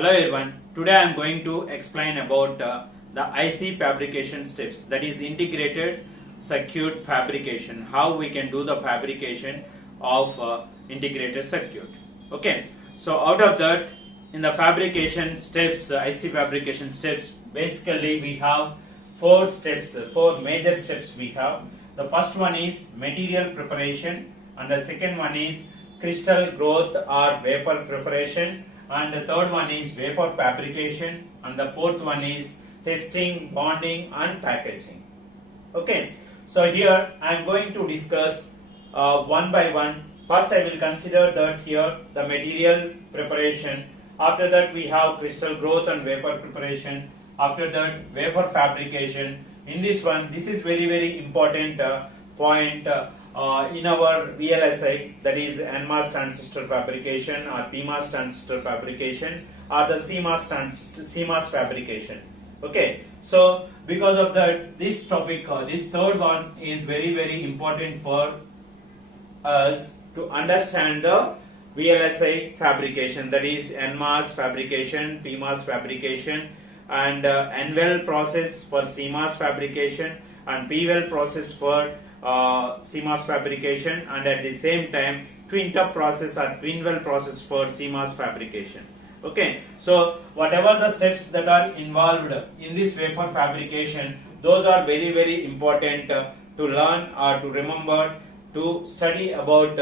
Hello everyone. Today I am going to explain about the IC fabrication steps, that is integrated circuit fabrication, how we can do the fabrication of integrated circuit. Okay, so out of that, in the fabrication steps, IC fabrication steps, basically we have four steps, four major steps we have. The first one is material preparation, and the second one is crystal growth or vapor preparation, and the third one is wafer fabrication, and the fourth one is testing, bonding and packaging. Okay, so here I am going to discuss one by one. First I will consider that here the material preparation, after that we have crystal growth and vapor preparation, after that wafer fabrication. In this one, this is very important point in our VLSI, that is NMOS transistor fabrication or PMOS transistor fabrication or the CMOS fabrication. Okay, so because of that, this topic, this third one is very important for us to understand the VLSI fabrication, that is NMOS fabrication, PMOS fabrication, and NWEL process for CMOS fabrication and PWEL process for CMOS fabrication, and at the same time twin tub process or twin well process for CMOS fabrication. Okay, so whatever the steps that are involved in this wafer fabrication, those are very important to learn or to remember, to study about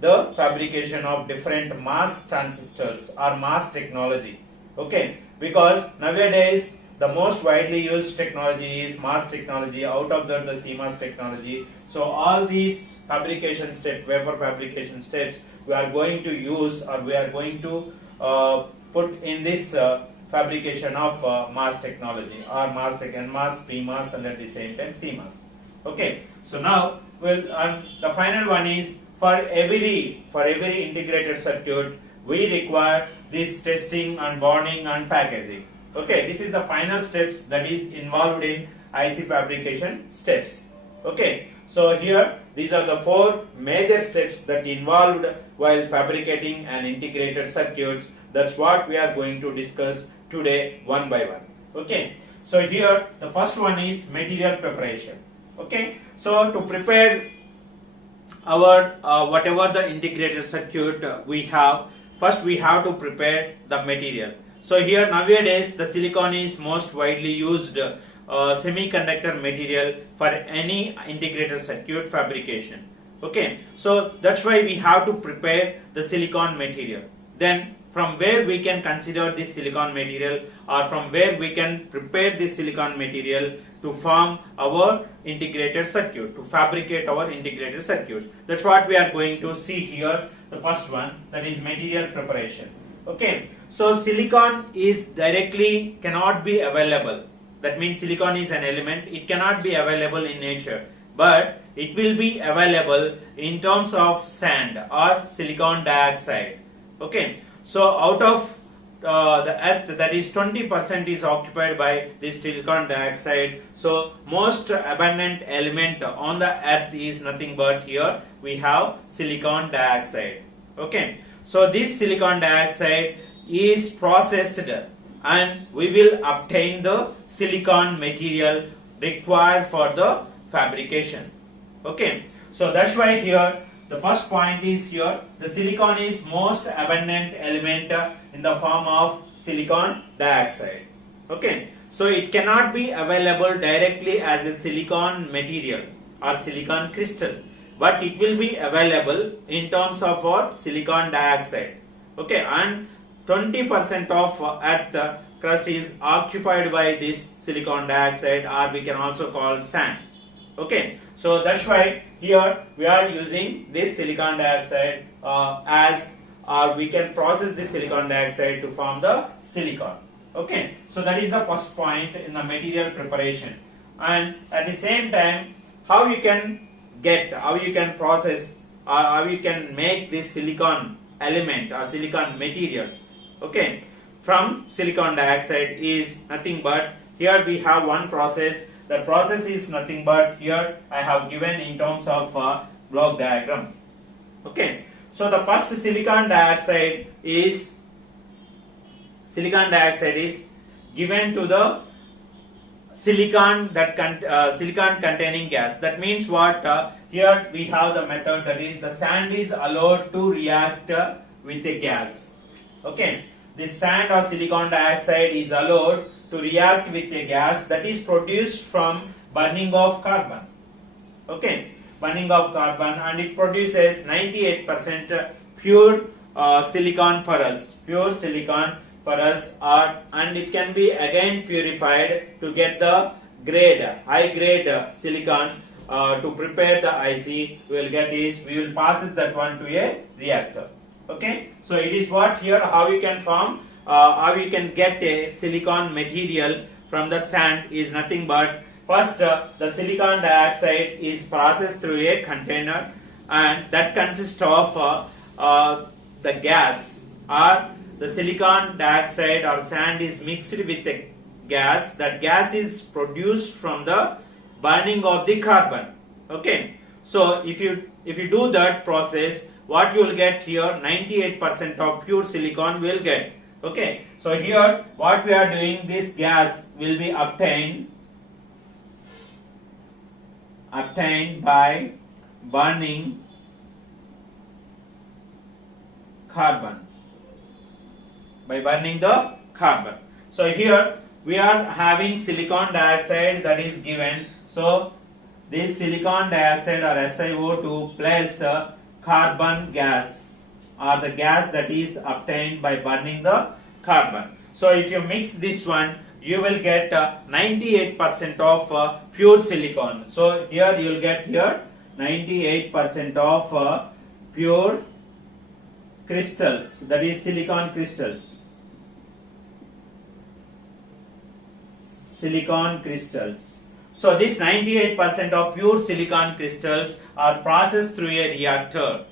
the fabrication of different MOS transistors or MOS technology. Okay, because nowadays the most widely used technology is MOS technology, out of that the CMOS technology. So all these fabrication steps, wafer fabrication steps, we are going to use, or we are going to put in this fabrication of MOS technology, or MOS tech, NMOS, PMOS and at the same time CMOS. Okay, so now the final one is for every integrated circuit we require this testing and bonding and packaging. Okay, this is the final steps that is involved in IC fabrication steps. Okay, so here these are the four major steps that involved while fabricating an integrated circuit. That's what we are going to discuss today one by one. Okay, so here the first one is material preparation. Okay, so to prepare our whatever the integrated circuit we have, first we have to prepare the material. So here nowadays the silicon is most widely used semiconductor material for any integrated circuit fabrication. Okay, so that's why we have to prepare the silicon material. Then from where we can consider this silicon material, or from where we can prepare this silicon material to form our integrated circuit, to fabricate our integrated circuits. That's what we are going to see here. The first one, that is material preparation. Okay, so silicon is directly cannot be available. That means silicon is an element, it cannot be available in nature, but it will be available in terms of sand or silicon dioxide. Okay, so out of the earth, that is 20% is occupied by this silicon dioxide. So most abundant element on the earth is nothing but here we have silicon dioxide. Okay, so this silicon dioxide is processed and we will obtain the silicon material required for the fabrication. Okay, so that's why here the first point is here the silicon is most abundant element in the form of silicon dioxide. Okay, so it cannot be available directly as a silicon material or silicon crystal, but it will be available in terms of what? Silicon dioxide. Okay, and 20% of earth crust is occupied by this silicon dioxide, or we can also call sand. Okay, so that's why here we are using this silicon dioxide or we can process this silicon dioxide to form the silicon. Okay, so that is the first point in the material preparation. And at the same time, how you can process or how you can make this silicon element or silicon material, okay, from silicon dioxide is nothing but, here we have one process. The process is nothing but, here I have given in terms of block diagram. Okay, so the first silicon dioxide is silicon dioxide is given to the silicon silicon containing gas. That means what? Here we have the method, that is the sand is allowed to react with a gas. Okay, this sand or silicon dioxide is allowed to react with a gas that is produced from burning of carbon. Okay, burning of carbon, and it produces 98% pure silicon for us. Pure silicon for us, and it can be again purified to get the high grade silicon. To prepare the IC, we will get is, we will pass that one to a reactor. Okay, so it is what here how you can form, how you can get a silicon material from the sand is nothing but, first the silicon dioxide is processed through a container, and that consists of the gas, or the silicon dioxide or sand is mixed with a gas. That gas is produced from the burning of the carbon. Okay, so if you do that process, what you will get here, 98% of pure silicon will get. Okay, so here what we are doing, this gas will be obtained by burning carbon, by burning the carbon. So here we are having silicon dioxide that is given. So this silicon dioxide or SiO2 plus carbon gas, or the gas that is obtained by burning the carbon. So if you mix this one, you will get 98% of pure silicon. So here you will get here 98% of pure crystals, that is silicon crystals. Silicon crystals. So this 98% of pure silicon crystals are processed through a reactor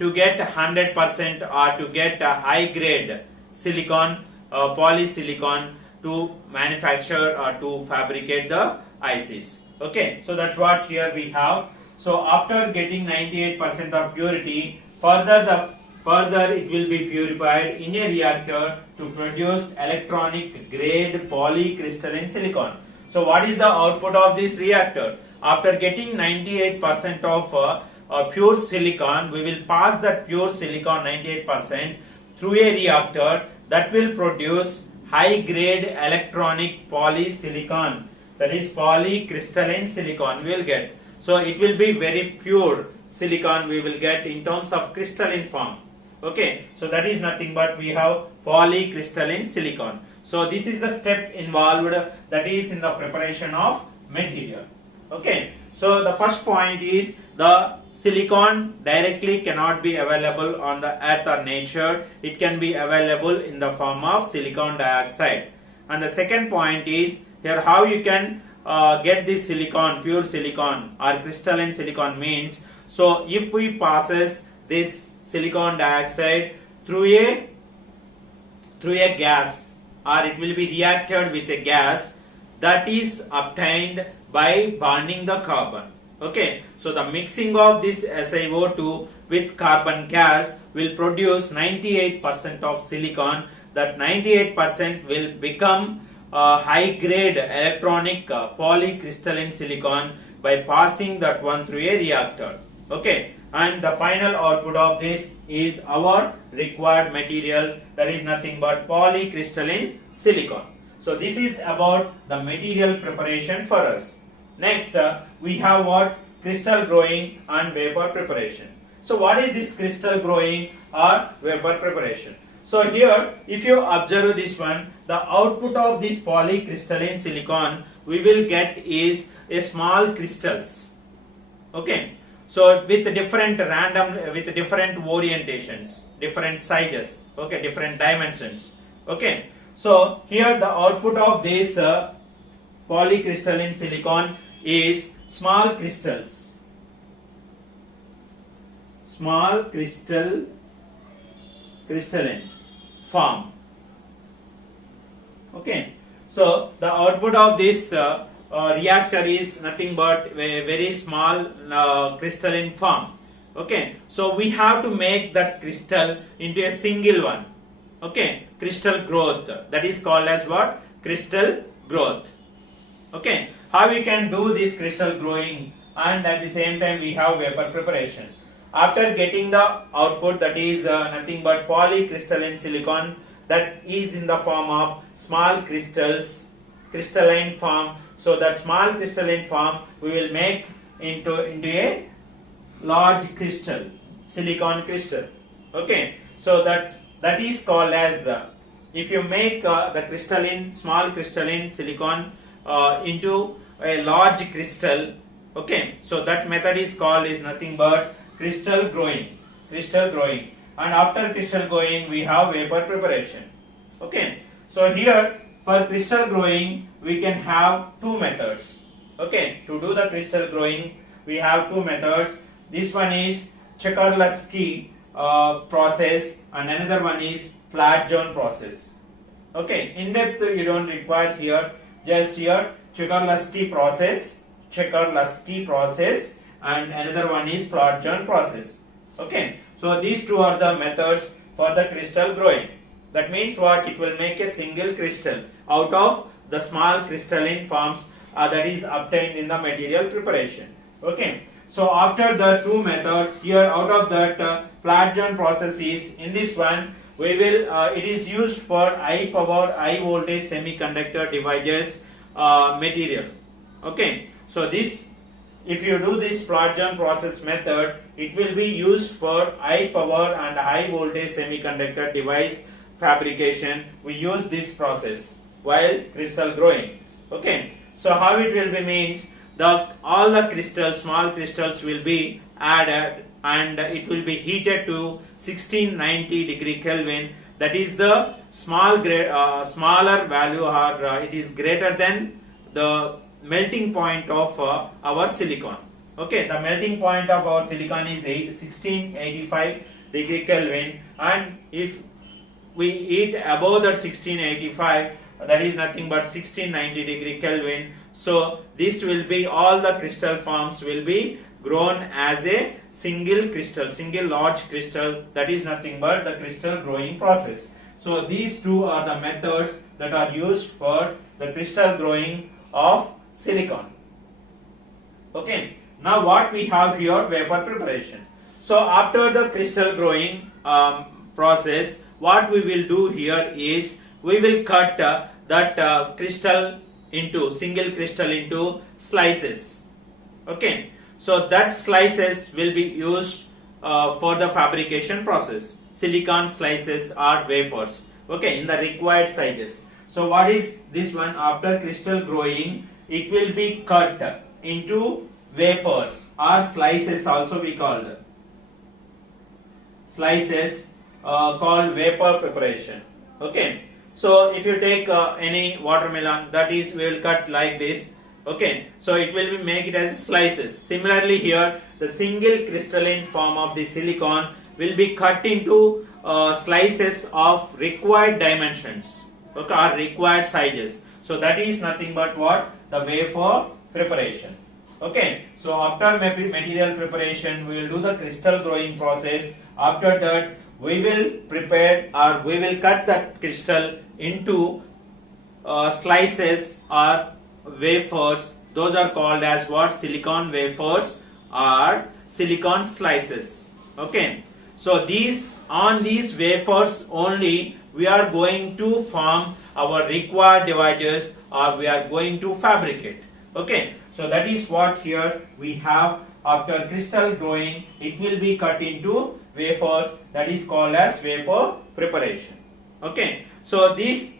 to get 100% or to get a high grade silicon, polysilicon, to manufacture or to fabricate the ICs. Okay, so that's what here we have. So after getting 98% of purity, further it will be purified in a reactor to produce electronic grade polycrystalline silicon. So what is the output of this reactor? After getting 98% of pure silicon, we will pass that pure silicon 98% through a reactor that will produce high grade electronic polysilicon, that is polycrystalline silicon we will get. So it will be very pure silicon we will get in terms of crystalline form. Okay, so that is nothing but we have polycrystalline silicon. So this is the step involved, that is in the preparation of material. Okay, so the first point is the silicon directly cannot be available on the earth or nature. It can be available in the form of silicon dioxide. And the second point is here how you can get this silicon, pure silicon or crystalline silicon means, so if we passes this silicon dioxide through a gas, or it will be reacted with a gas that is obtained by burning the carbon. Okay, so the mixing of this SiO2 with carbon gas will produce 98% of silicon. That 98% will become high grade electronic polycrystalline silicon by passing that one through a reactor. Okay, and the final output of this is our required material, that is nothing but polycrystalline silicon. So this is about the material preparation for us. Next we have what? Crystal growing and vapor preparation. So what is this crystal growing or vapor preparation? So here if you observe this one, the output of this polycrystalline silicon we will get is a small crystals. Okay, so with different orientations, different sizes, okay, different dimensions. Okay, so here the output of this polycrystalline silicon is small crystals, small crystalline form. Okay, so the output of this reactor is nothing but a very small crystalline form. Okay, so we have to make that crystal into a single one. Okay, crystal growth, that is called as what? Crystal growth. Okay, how we can do this crystal growing, and at the same time we have vapor preparation. After getting the output, that is nothing but polycrystalline silicon, that is in the form of small crystals, crystalline form. So that small crystalline form we will make into a large crystal, silicon crystal. Okay, so that is called as if you make the small crystalline silicon into a large crystal. Okay, so that method is called is nothing but crystal growing. And after crystal growing we have vapor preparation. Okay, so here for crystal growing we can have two methods. Okay, to do the crystal growing we have two methods. This one is Czochralski process, and another one is flat zone process. Okay, in depth you don't require here, just here Czochralski process, and another one is flat zone process. Okay, so these two are the methods for the crystal growing. That means what? It will make a single crystal out of the small crystalline forms that is obtained in the material preparation. Okay, so after the two methods here, out of that flat zone process is in this one we will it is used for high power high voltage semiconductor devices material. Okay, so this, if you do this flat zone process method, it will be used for high power and high voltage semiconductor device fabrication. We use this process while crystal growing. Okay, so how it will be means, all the crystals, small crystals will be added and it will be heated to 1690 degree Kelvin. That is the smaller value, or it is greater than the melting point of our silicon. Okay, the melting point of our silicon is 1685 degree Kelvin, and if we heat above that 1685, that is nothing but 1690 degree Kelvin. So this will be, all the crystal forms will be grown as a single large crystal. That is nothing but the crystal growing process. So these two are the methods that are used for the crystal growing of silicon. Okay, now what we have here, vapor preparation. So after the crystal growing process, what we will do here is we will cut that crystal into single crystal into slices. Okay, so that slices will be used for the fabrication process. Silicon slices or wafers. Okay, in the required sizes. So what is this one? After crystal growing, it will be cut into wafers or slices, also we called slices, called vapor preparation. Okay, so if you take any watermelon, that is, we will cut like this. Okay, so it will be make it as slices. Similarly here, the single crystalline form of the silicon will be cut into slices of required dimensions, okay, or required sizes. So that is nothing but what? The wafer preparation. Okay, so after material preparation we will do the crystal growing process. After that we will prepare, or we will cut that crystal into slices or wafers. Those are called as what? Silicon wafers or silicon slices. Okay, so on these wafers only we are going to form our required devices, or we are going to fabricate. Okay, so that is what here we have. After crystal growing, it will be cut into wafers, that is called as vapor preparation. Okay, so this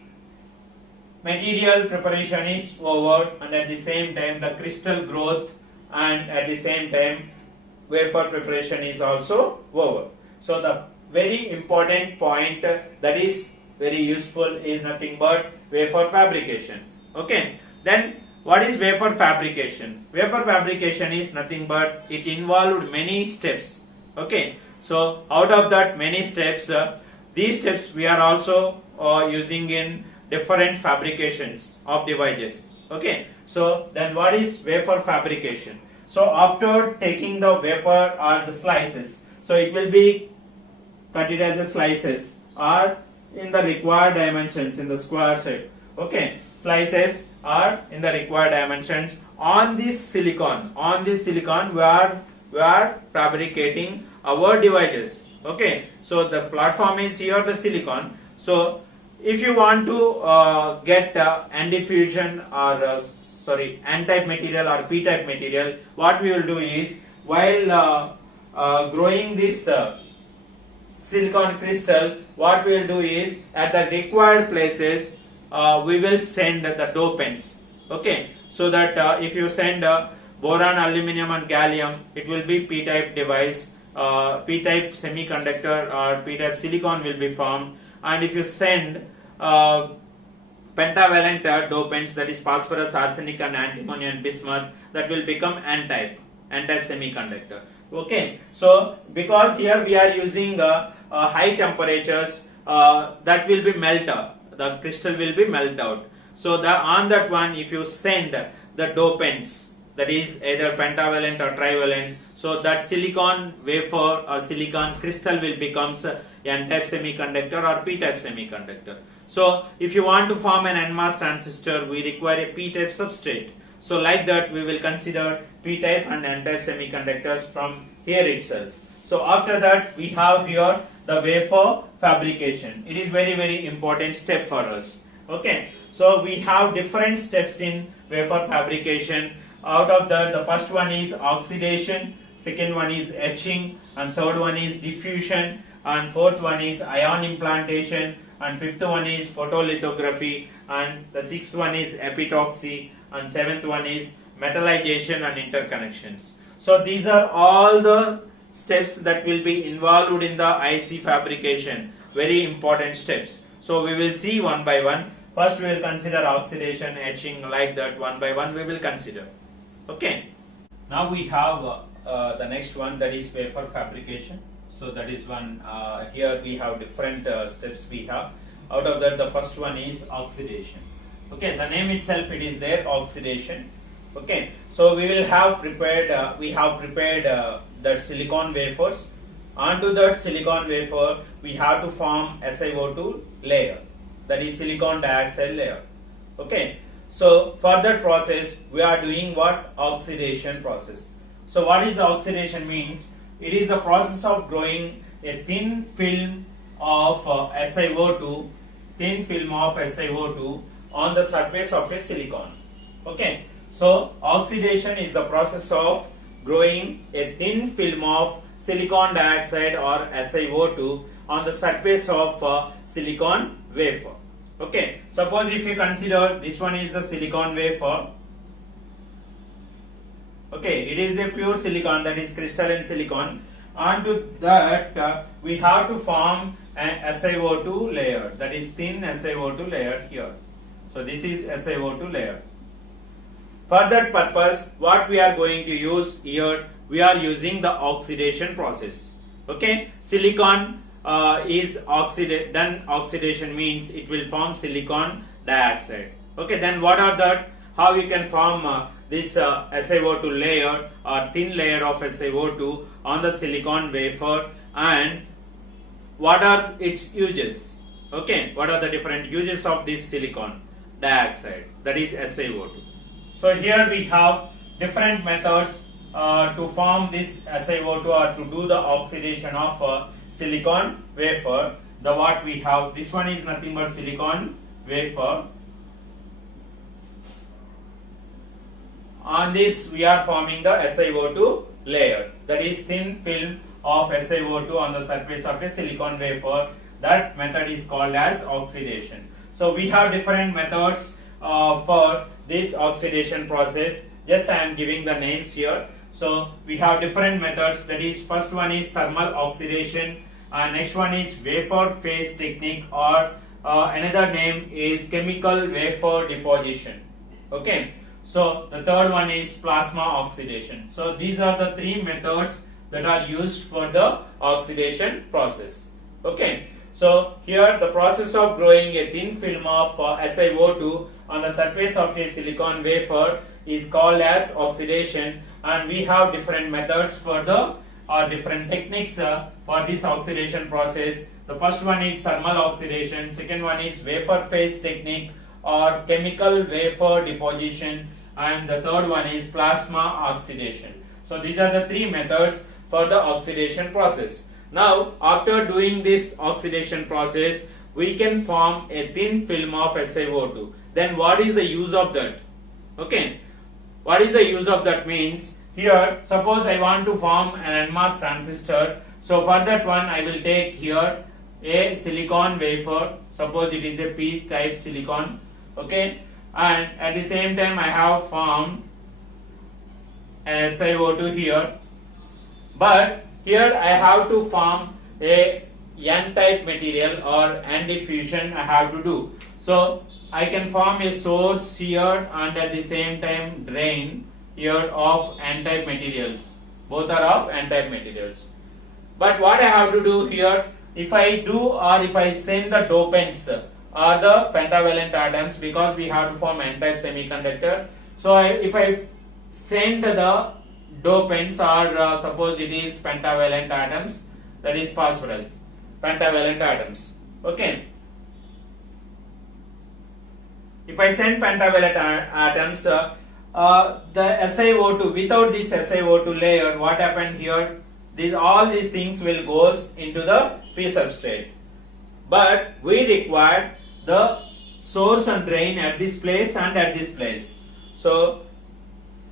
material preparation is over, and at the same time the crystal growth and at the same time vapor preparation is also over. So the very important point that is very useful is nothing but vapor fabrication. Okay, then what is vapor fabrication? Vapor fabrication is nothing but it involved many steps. Okay, so out of that many steps, these steps we are also using in different fabrications of devices. Okay, so then what is vapor fabrication? So after taking the vapor or the slices, so it will be cut it as the slices, or in the required dimensions in the square shape. Okay, slices are in the required dimensions. On this silicon we are fabricating our devices. Okay, so the platform is here, the silicon. So if you want to get N diffusion or N-type material or P-type material, what we will do is, while growing this silicon crystal, what we will do is, at the required places we will send the dopants. Okay, so that if you send boron, aluminum and gallium, it will be P-type device, P-type semiconductor or P-type silicon will be formed. And if you send pentavalent dopants, that is phosphorus, arsenic and antimony and bismuth, that will become N-type semiconductor. Okay, so because here we are using high temperatures, that will be the crystal will be melt out. So on that one, if you send the dopants, that is either pentavalent or trivalent, so that silicon wafer or silicon crystal will becomes N-type semiconductor or P-type semiconductor. So if you want to form an NMOS transistor, we require a P-type substrate. So like that we will consider P-type and N-type semiconductors from here itself. So after that we have here the wafer fabrication. It is very important step for us. Okay, so we have different steps in wafer fabrication. Out of that, the first one is oxidation, second one is etching, and third one is diffusion, and fourth one is ion implantation, and fifth one is photolithography, and the sixth one is epitaxy, and seventh one is metallization and interconnections. So these are all the steps that will be involved in the IC fabrication. Very important steps. So we will see one by one. First we will consider oxidation, etching, like that one by one we will consider. Okay. Now we have the next one, that is wafer fabrication. So that is one, here we have different steps we have. Out of that, the first one is oxidation. Okay, the name itself, it is there, oxidation. Okay, so we will have prepared, that silicon wafers. Onto that silicon wafer, we have to form SiO2 layer, that is silicon dioxide layer. Okay, so for that process, we are doing what? Oxidation process. So what is oxidation means? It is the process of growing a thin film of SiO2, on the surface of a silicon. Okay, so oxidation is the process of growing a thin film of silicon dioxide or SiO2 on the surface of silicon wafer. Okay, suppose if you consider this one is the silicon wafer. Okay, it is a pure silicon, that is crystalline silicon. Onto that we have to form an SiO2 layer, that is thin SiO2 layer here. So this is SiO2 layer. For that purpose, what we are going to use here, we are using the oxidation process. Okay, silicon is oxidated, then oxidation means it will form silicon dioxide. Okay, then what are that? How you can form this SiO2 layer or thin layer of SiO2 on the silicon wafer, and what are its uses? Okay, what are the different uses of this silicon dioxide, that is SiO2? So here we have different methods to form this SiO2 or to do the oxidation of silicon wafer. The what we have, this one is nothing but silicon wafer. On this we are forming the SiO2 layer, that is thin film of SiO2 on the surface of a silicon wafer. That method is called as oxidation. So we have different methods for this oxidation process. Just I am giving the names here. So we have different methods, that is first one is thermal oxidation, next one is wafer phase technique, or another name is chemical wafer deposition. Okay, so the third one is plasma oxidation. So these are the three methods that are used for the oxidation process. Okay, so here the process of growing a thin film of SiO2 on the surface of a silicon wafer is called as oxidation, and we have different methods for the different techniques for this oxidation process. The first one is thermal oxidation, second one is wafer phase technique or chemical wafer deposition, and the third one is plasma oxidation. So these are the three methods for the oxidation process. Now after doing this oxidation process, we can form a thin film of SiO2. Then what is the use of that? Okay, what is the use of that means, here suppose I want to form an NMOS transistor. So for that one I will take here a silicon wafer, suppose it is a P type silicon, okay, and at the same time I have formed an SiO2 here, but here I have to form a N type material or N-diffusion I have to do. So I can form a source here and at the same time drain here of N type materials. Both are of N type materials. But what I have to do here, if I do or if I send the dopants or the pentavalent atoms, because we have to form N type semiconductor. So if I send the dopants or suppose it is pentavalent atoms, that is phosphorus, pentavalent atoms. Okay. If I send pentavalent atoms, the SiO2, without this SiO2 layer, what happened here? All these things will goes into the P substrate. But we require the source and drain at this place and at this place. So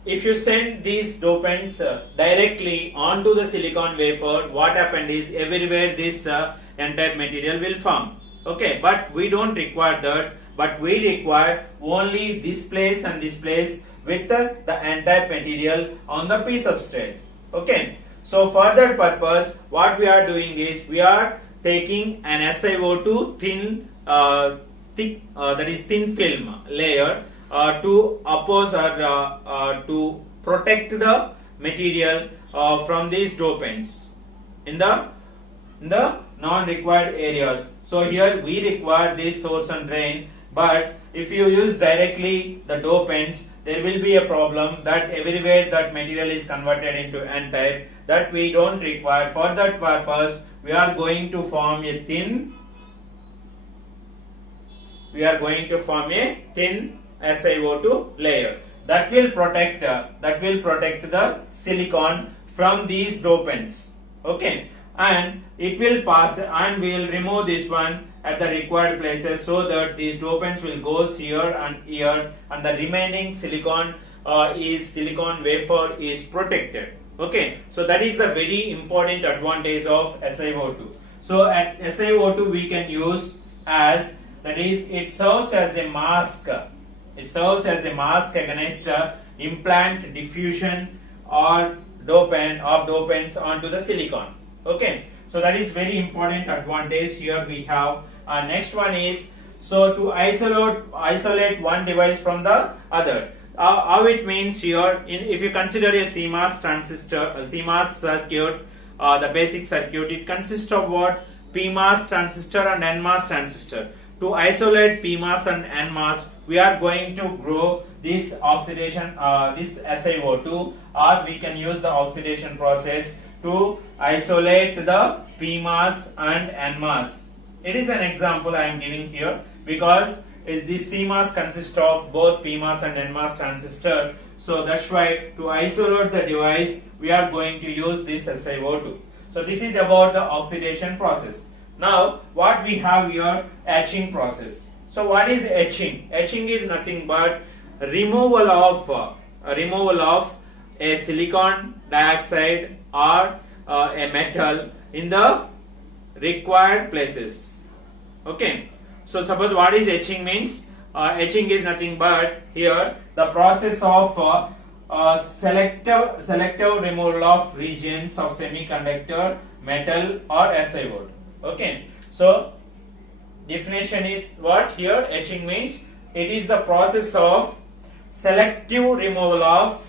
if you send these dopants directly onto the silicon wafer, what happened is everywhere this N-type material will form. Okay, but we don't require that, but we require only this place and this place with the N-type material on the P substrate. Okay, so for that purpose, what we are doing is we are taking an SiO2 thin, that is thin film layer to oppose or to protect the material from these dopants in the non-required areas. So here we require this source and drain, but if you use directly the dopants, there will be a problem that everywhere that material is converted into N-type, that we don't require. For that purpose, we are going to form a thin SiO2 layer that will protect the silicon from these dopants. Okay, and it will pass, and we will remove this one at the required places so that these dopants will go here, and the remaining silicon wafer is protected. Okay, so that is the very important advantage of SiO2. So at SiO2 we can use as, that is, it serves as a mask. It serves as a mask against implant diffusion or dopants onto the silicon. Okay, so that is very important advantage here we have. Next one is, so to isolate one device from the other. How it means here, if you consider a CMOS transistor, a CMOS circuit, the basic circuit, it consists of what? PMOS transistor and NMOS transistor. To isolate PMOS and NMOS, we are going to grow this oxidation, this SiO2, or we can use the oxidation process to isolate the PMOS and NMOS. It is an example I am giving here because this CMOS consists of both PMOS and NMOS transistor. So that's why to isolate the device, we are going to use this SiO2. So this is about the oxidation process. Now what we have here, etching process. So what is etching? Etching is nothing but removal of a silicon dioxide or a metal in the required places. Okay, so suppose what is etching means? Etching is nothing but here the process of selective removal of regions of semiconductor, metal or SiO2. Okay, so definition is what here? Etching means it is the process of selective removal of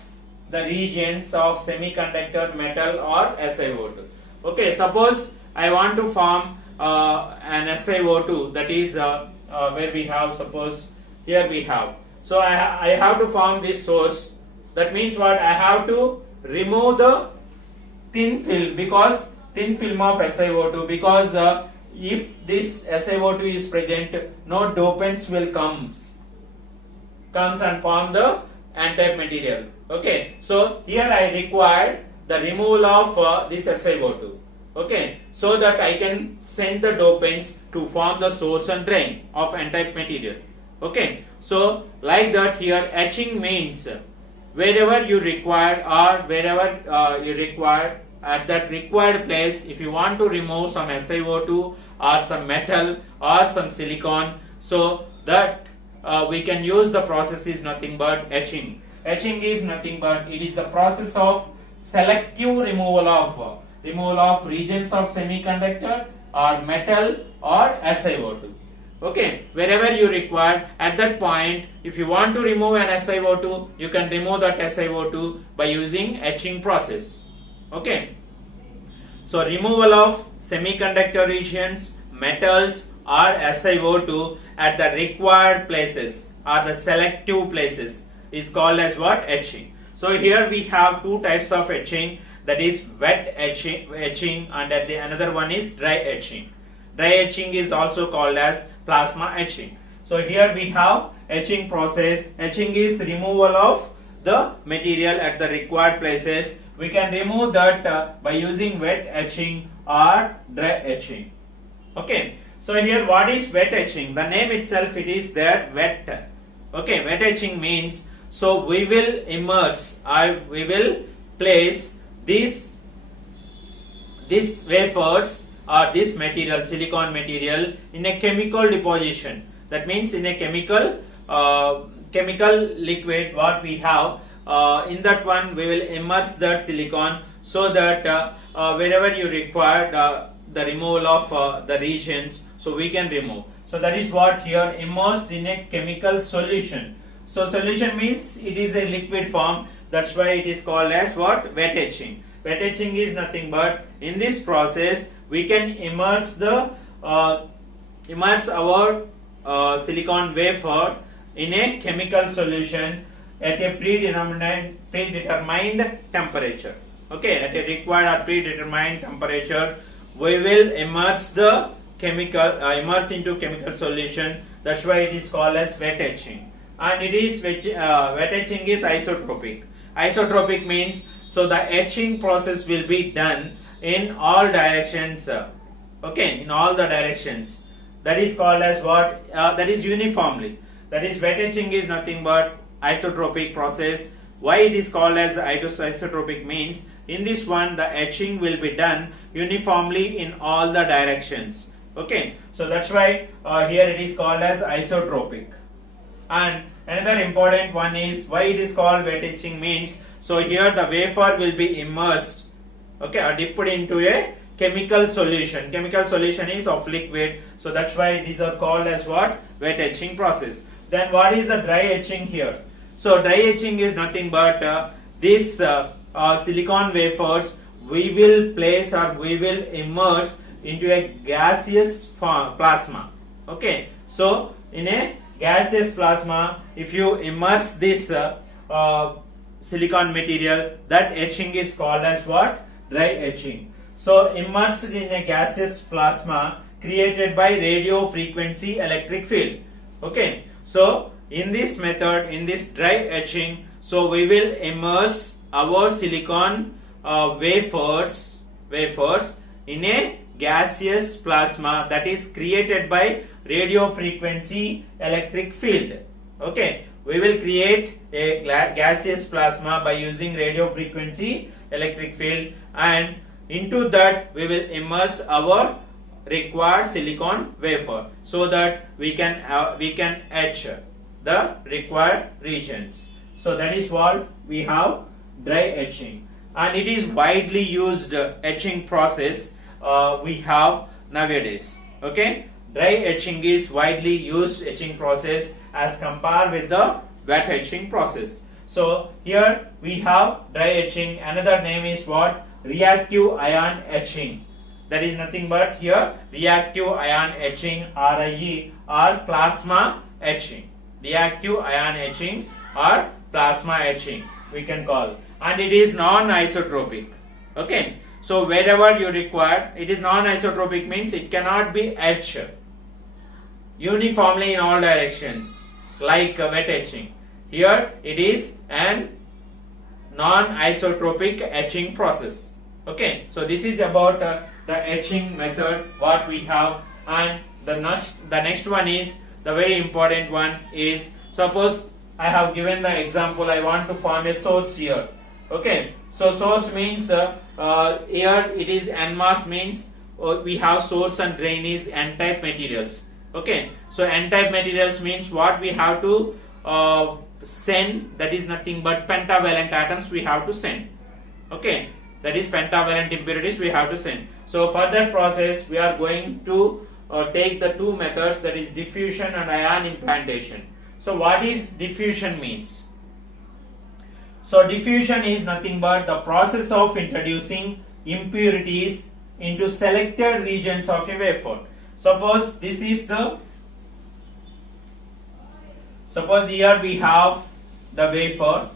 the regions of semiconductor, metal or SiO2. Okay, suppose I want to form an SiO2, that is where we have, suppose here we have. So I have to form this source. That means what? I have to remove the thin film, because thin film of SiO2, because if this SiO2 is present, no dopants will comes and form the n-type material. Okay, so here I required the removal of this SiO2. Okay, so that I can send the dopants to form the source and drain of n-type material. Okay, so like that here etching means wherever you require or wherever you require at that required place, if you want to remove some SiO2 or some metal or some silicon, so that we can use the process is nothing but etching. Etching is nothing but it is the process of selective removal of regions of semiconductor or metal or SiO2. Okay, wherever you require at that point, if you want to remove an SiO2, you can remove that SiO2 by using etching process. Okay, so removal of semiconductor regions, metals or SiO2 at the required places or the selective places is called as what? Etching. So here we have two types of etching, that is wet etching and the another one is dry etching. Dry etching is also called as plasma etching. So here we have etching process. Etching is removal of the material at the required places. We can remove that by using wet etching or dry etching. Okay, so here what is wet etching? The name itself it is there, wet. Okay, wet etching means, so we will immerse or we will place these wafers or this material, silicon material, in a chemical deposition. That means in a chemical liquid what we have, in that one we will immerse that silicon so that wherever you require the removal of the regions, so we can remove. So that is what here, immersed in a chemical solution. So solution means it is a liquid form, that's why it is called as what? Wet etching. Wet etching is nothing but in this process we can immerse our silicon wafer in a chemical solution at a predetermined temperature. Okay, at a required or predetermined temperature, we will immerse the immerse into chemical solution. That's why it is called as wet etching. And it is wet etching is isotropic. Isotropic means, so the etching process will be done in all directions. Okay, in all the directions. That is called as what? That is uniformly. That is wet etching is nothing but isotropic process. Why it is called as isotropic means, in this one the etching will be done uniformly in all the directions. Okay, so that's why here it is called as isotropic. And another important one is why it is called wet etching means, so here the wafer will be immersed, okay, or dipped into a chemical solution. Chemical solution is of liquid, so that's why these are called as what? Wet etching process. Then what is the dry etching here? So dry etching is nothing but this silicon wafers we will place or we will immerse into a gaseous plasma. Okay, so in a gaseous plasma, if you immerse this silicon material, that etching is called as what? Dry etching. So immersed in a gaseous plasma created by radio frequency electric field. Okay, so in this method, in this dry etching, so we will immerse our silicon wafers in a gaseous plasma that is created by radio frequency electric field. Okay, we will create a gaseous plasma by using radio frequency electric field, and into that we will immerse our required silicon wafer so that we can etch the required regions. So that is what we have dry etching, and it is widely used etching process we have nowadays. Okay, dry etching is widely used etching process as compared with the wet etching process. So here we have dry etching. Another name is what? Reactive ion etching. That is nothing but here reactive ion etching, RIE, or plasma etching. Reactive ion etching or plasma etching we can call, and it is non-isotropic. Okay, So wherever you require, it is non-isotropic means it cannot be etched uniformly in all directions like wet etching. Here it is an non-isotropic etching process. Okay, so this is about the etching method what we have, and the next one is the very important one is, suppose I have given the example, I want to form a source here. Okay, so source means here it is NMOS means we have source and drain is N-type materials. Okay, so N-type materials means what we have to send, that is nothing but pentavalent atoms we have to send. Okay, that is pentavalent impurities we have to send. So for that process we are going to take the two methods, that is diffusion and ion implantation. So what is diffusion means? So diffusion is nothing but the process of introducing impurities into selected regions of a wafer. Suppose this is suppose here we have the wafer.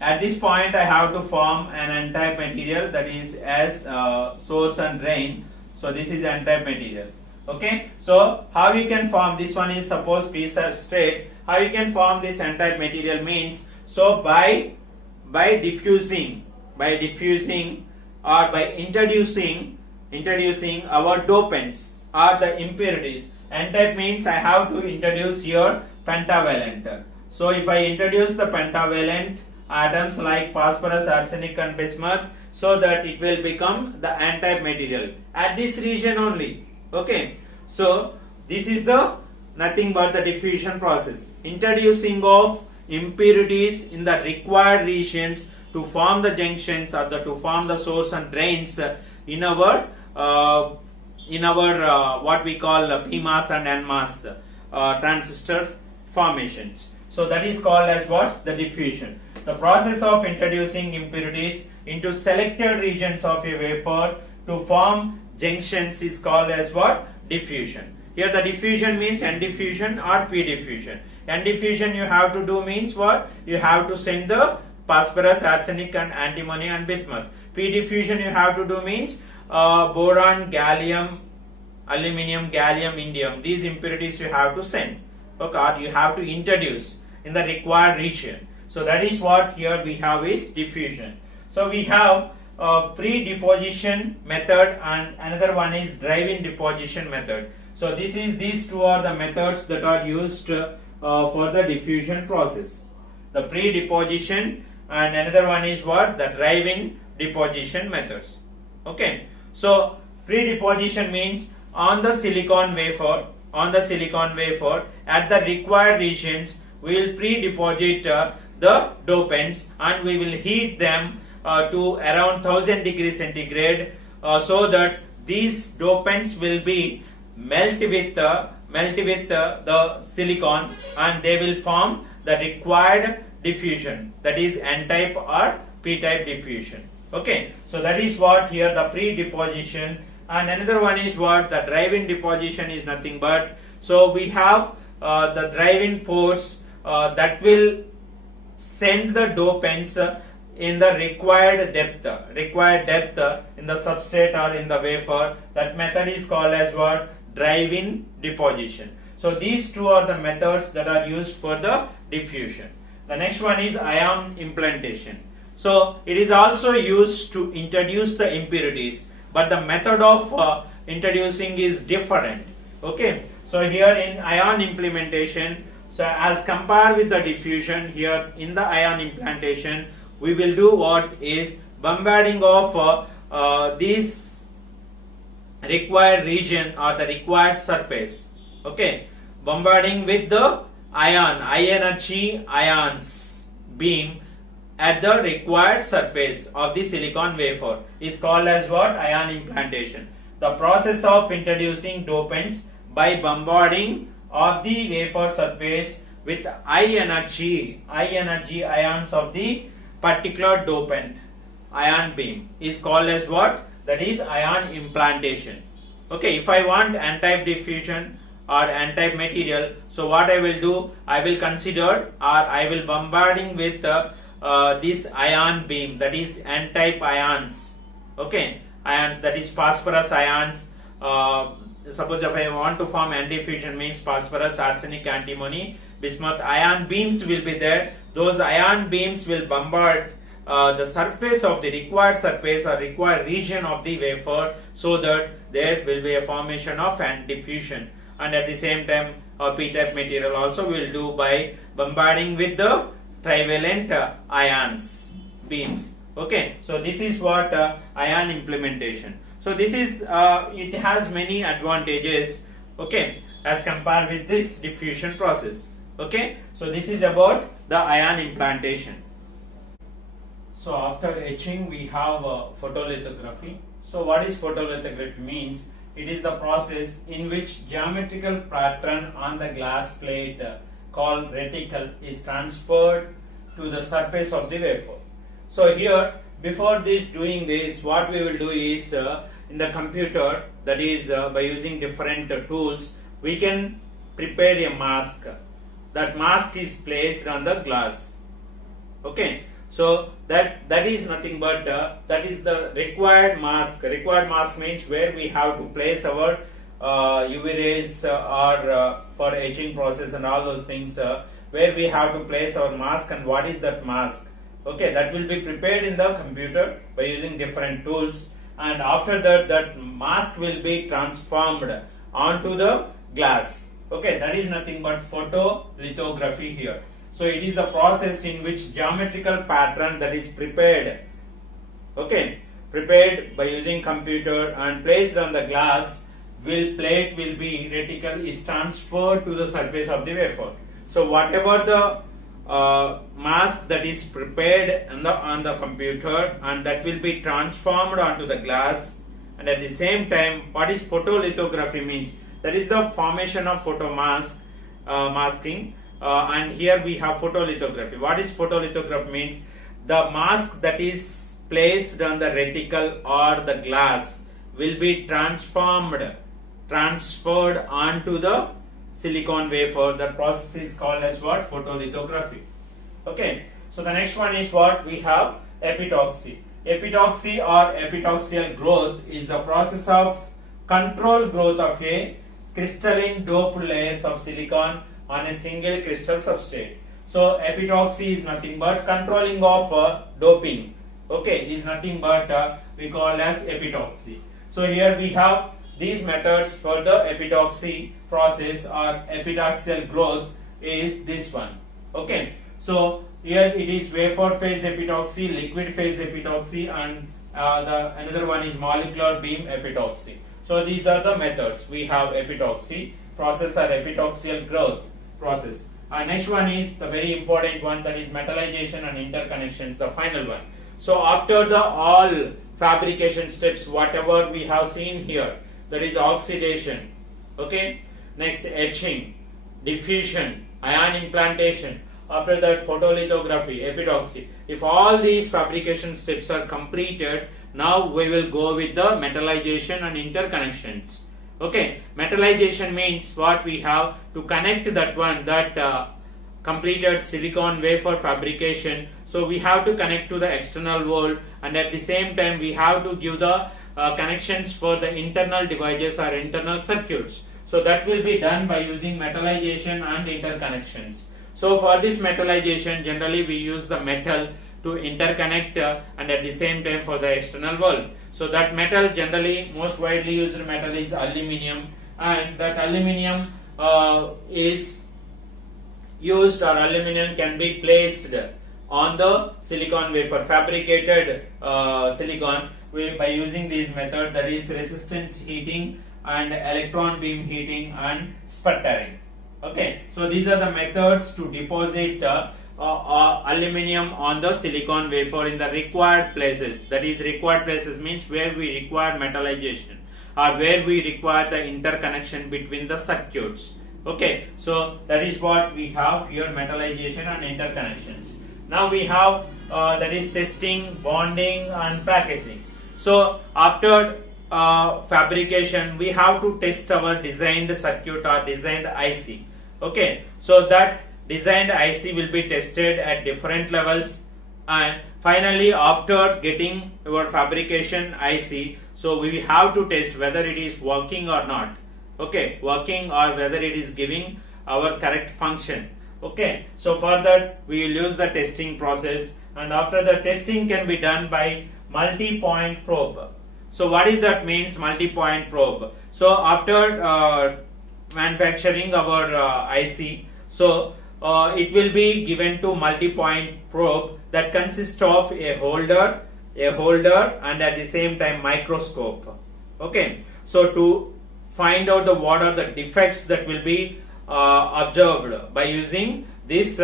At this point I have to form an N-type material, that is as source and drain. So this is N-type material. Okay, so how you can form this one is, suppose P substrate. How you can form this N-type material means, so by diffusing or by introducing our dopants or the impurities. N-type means I have to introduce here pentavalent. So if I introduce the pentavalent atoms like phosphorus, arsenic and bismuth, so that it will become the N-type material at this region only. Okay, so this is the nothing but the diffusion process, introducing of impurities in the required regions to form the junctions or to form the source and drains in our what we call PMOS and NMOS transistor formations. So that is called as what? The diffusion. The process of introducing impurities into selected regions of a wafer to form junctions is called as what? Diffusion. Here the diffusion means N diffusion or P diffusion. N diffusion you have to do means what? You have to send the phosphorus, arsenic and antimony and bismuth. P diffusion you have to do means boron, gallium, aluminium, gallium, indium. These impurities you have to send. Okay, or you have to introduce in the required region. So that is what here we have is diffusion. So we have pre-deposition method and another one is drive-in deposition method. So these two are the methods that are used for the diffusion process. The pre-deposition and another one is what? The drive-in deposition methods. Okay. So pre-deposition means on the silicon wafer at the required regions we will pre-deposit the dopants and we will heat them to around 1000 degrees centigrade so that these dopants will be melt with the silicon and they will form the required diffusion, that is N-type or P-type diffusion. Okay, so that is what here the pre-deposition. And another one is what? The drive-in deposition is nothing but, so we have the drive-in pores that will send the dopants in the required depth in the substrate or in the wafer. That method is called as what? Drive-in deposition. So these two are the methods that are used for the diffusion. The next one is ion implantation. So it is also used to introduce the impurities, but the method of introducing is different. Okay, so here in ion implementation, so as compared with the diffusion, here in the ion implantation we will do what is bombarding of this required region or the required surface. Okay, bombarding with the high energy ions beam at the required surface of the silicon wafer is called as what? Ion implantation. The process of introducing dopants by bombarding of the wafer surface with high energy ions of the particular dopant ion beam is called as what? That is ion implantation. Okay, if I want N-type diffusion or N-type material, so what I will do, I will consider or I will bombarding with this ion beam, that is N-type ions. Okay, ions, that is phosphorus ions. Suppose if I want to form anti-fusion, means phosphorus, arsenic, antimony, bismuth, ion beams will be there. Those ion beams will bombard the surface of the required surface or required region of the wafer, so that there will be a formation of diffusion. And at the same time, p-type material also will do by bombarding with the trivalent ions beams. Okay, so this is what ion implementation. So this is it has many advantages, okay, as compared with this diffusion process. Okay, so this is about the ion implantation. So after etching we have photolithography. So what is photolithography means? It is the process in which geometrical pattern on the glass plate called reticle is transferred to the surface of the wafer. So here, before doing this, what we will do is in the computer, that is by using different tools, we can prepare a mask. That mask is placed on the glass. Okay, so that is nothing but that is the required mask. Required mask means where we have to place our UV rays or for etching process and all those things, where we have to place our mask, and what is that mask. Okay, that will be prepared in the computer by using different tools, and after that mask will be transformed onto the glass. Okay, that is nothing but photolithography here. So it is the process in which geometrical pattern that is prepared, okay, prepared by using computer and placed on the glass, plate will be reticle is transferred to the surface of the wafer. So whatever the mask that is prepared on the computer, and that will be transformed onto the glass, and at the same time, what is photolithography means? That is the formation of masking. And here we have photolithography. What is photolithography means? The mask that is placed on the reticle or the glass will be transferred onto the silicon wafer. That process is called as what? Photolithography. Okay, so the next one is what we have? Epitaxy. Epitaxy or epitaxial growth is the process of controlled growth of a crystalline doped layers of silicon on a single crystal substrate. So epitaxy is nothing but controlling of doping. Okay, is nothing but we call as epitaxy. So here we have these methods for the epitaxy process or epitaxial growth is this one. Okay, so here it is wafer phase epitaxy, liquid phase epitaxy, and another one is molecular beam epitaxy. So these are the methods. We have epitaxy process or epitaxial growth process. Next one is the very important one, that is metallization and interconnections, the final one. So after the all fabrication steps, whatever we have seen here, that is oxidation, okay, next etching, diffusion, ion implantation, after that photolithography, epitaxy. If all these fabrication steps are completed, now we will go with the metallization and interconnections. Okay, metallization means what we have to connect that completed silicon wafer fabrication. So we have to connect to the external world, and at the same time we have to give the connections for the internal devices or internal circuits. So that will be done by using metallization and interconnections. So for this metallization, generally we use the metal to interconnect and at the same time for the external world. So that metal, generally most widely used metal is aluminium, and that aluminium is used, or aluminium can be placed on the silicon wafer, fabricated silicon, by using this method, that is resistance heating and electron beam heating and sputtering. Okay, so these are the methods to deposit aluminium on the silicon wafer in the required places. That is, required places means where we require metallization or where we require the interconnection between the circuits. Okay, so that is what we have here, metallization and interconnections. Now we have that is testing, bonding and packaging. So after fabrication, we have to test our designed circuit or designed IC. Okay, so that designed IC will be tested at different levels, and Finally, after getting your fabrication IC, so we have to test whether it is working or not. Okay, working or whether it is giving our correct function. Okay, so for that we will use the testing process, and after the testing can be done by multi-point probe. So what is that means, multi-point probe? So after manufacturing our IC, so it will be given to multi-point probe that consists of a holder, and at the same time microscope. Okay, so to find out what are the defects that will be observed by using this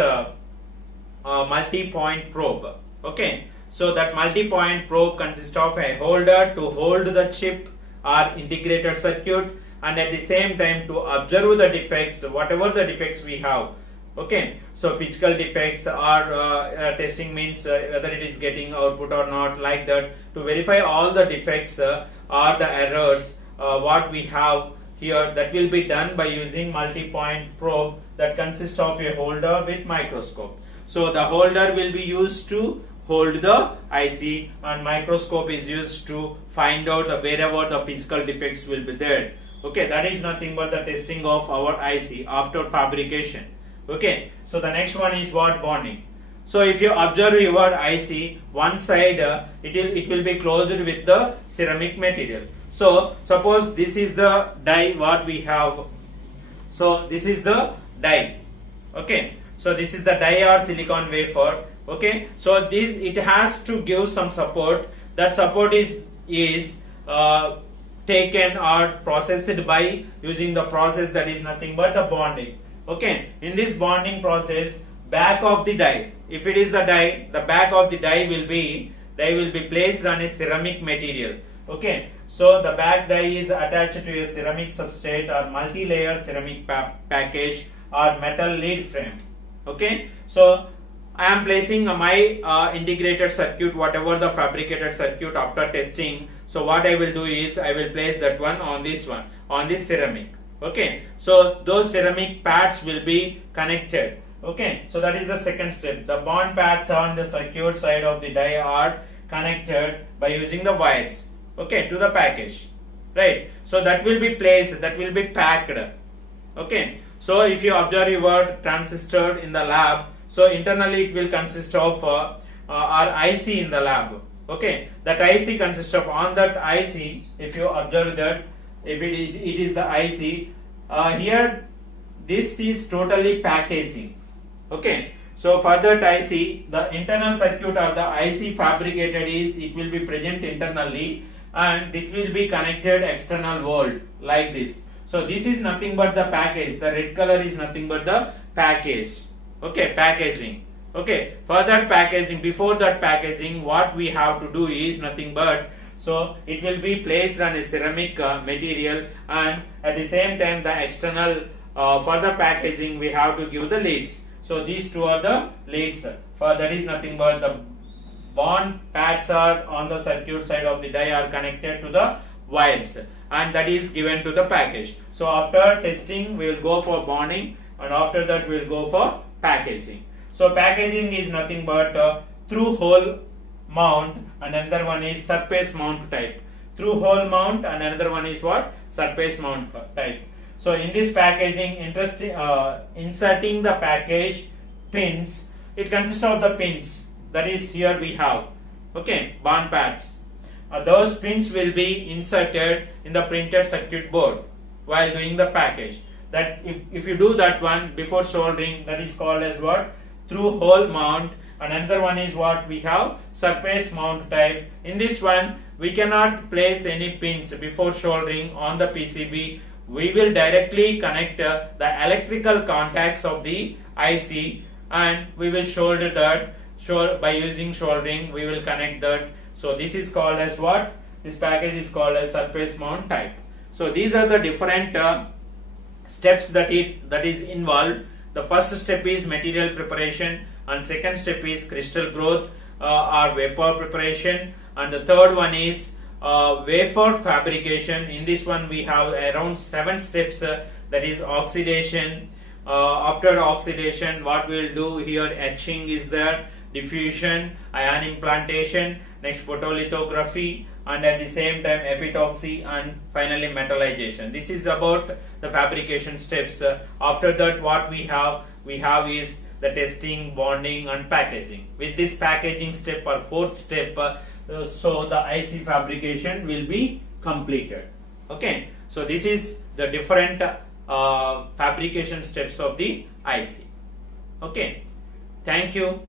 multi-point probe. Okay, so that multi-point probe consists of a holder to hold the chip or integrated circuit, and at the same time to observe the defects, whatever the defects we have. Okay, so physical defects or testing means whether it is getting output or not, like that, to verify all the defects or the errors what we have here, that will be done by using multi-point probe that consists of a holder with microscope. So the holder will be used to hold the IC, and microscope is used to find out wherever the physical defects will be there. Okay, that is nothing but the testing of our IC after fabrication. Okay, so the next one is what? Bonding. So if you observe your IC, one side it will be closed with the ceramic material. So suppose this is the die what we have. So this is the die. Okay, so this is the die or silicon wafer. Okay, so this, it has to give some support. That support is taken or processed by using the process that is nothing but the bonding. Okay, in this bonding process, back of the die, if it is the die, the back of the die will be placed on a ceramic material. Okay, so the back die is attached to a ceramic substrate or multi-layer ceramic package or metal lead frame. Okay, so I am placing my integrated circuit, whatever the fabricated circuit after testing. So what I will do is I will place that one on this ceramic. Okay, so those ceramic pads will be connected. Okay, so that is the second step. The bond pads on the circuit side of the die are connected by using the wires. Okay, to the package, right? So that will be placed, that will be packed. Okay, so if you observe your transistor in the lab, so internally it will consist of our IC in the lab. Okay, that IC consists of, on that IC, if you observe that, if it is the IC, here this is totally packaging. Okay, so for that IC, the internal circuit of the IC fabricated is, it will be present internally, and it will be connected external world like this. So this is nothing but the package. The red color is nothing but the package. Okay, packaging. Okay, for that packaging, before that packaging, what we have to do is nothing but, so it will be placed on a ceramic material, and at the same time the external for the packaging we have to give the leads. So these two are the leads. For that is nothing but the bond pads are on the circuit side of the die are connected to the wires, and that is given to the package. So after testing we will go for bonding, and after that we will go for packaging. So packaging is nothing but through hole mount, and another one is surface mount type. Through hole mount, and another one is what? Surface mount type. So in this packaging, inserting the package pins, it consists of the pins, that is here we have. Okay, bond pads. Those pins will be inserted in the printed circuit board while doing the package. That if you do that one before soldering, that is called as what? Through hole mount. And another one is what we have? Surface mount type. In this one, we cannot place any pins before soldering on the PCB. We will directly connect the electrical contacts of the IC, and we will solder that. By using soldering, we will connect that. So this is called as what? This package is called as surface mount type. So these are the different steps that is involved. The first step is material preparation, and second step is crystal growth or vapor preparation, and the third one is wafer fabrication. In this one we have around 7 steps, that is oxidation. After oxidation, what we will do here, etching is there, diffusion, ion implantation, next photolithography, and at the same time epitaxy, and finally metallization. This is about the fabrication steps. After that, what we have is the testing, bonding, and packaging. With this packaging step or fourth step, so the IC fabrication will be completed. Okay, so this is the different fabrication steps of the IC. Okay, thank you.